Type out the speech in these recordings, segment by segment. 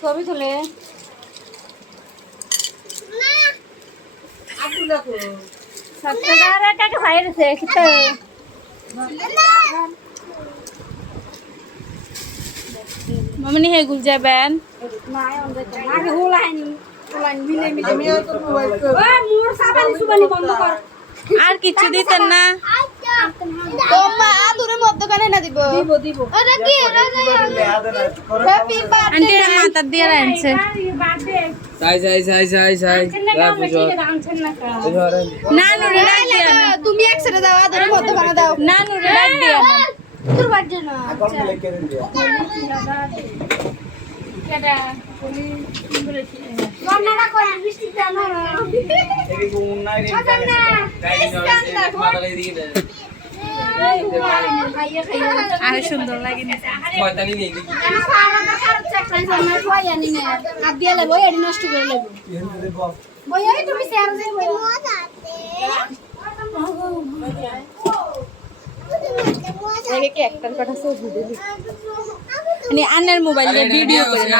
ছবি তুলে মামনি হে গুল যাবেন আর কিছু দিতেন না আন্টি মাথা দিয়ে রাখছে তুমি একসাথে দাও আদরে মধ্যখানে দাও না নুরে ডাক দিয়া তোর বাড়ি না কেডা রান্নাটা করে বৃষ্টি জানো এদিকে উন্নয় রে আর সুন্দর লাগে না শয়তানি নেই নষ্ট করে নেবো তুমি আন্নার মোবাইল দিয়ে ভিডিও করে না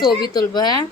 ছবি তুলবো হ্যাঁ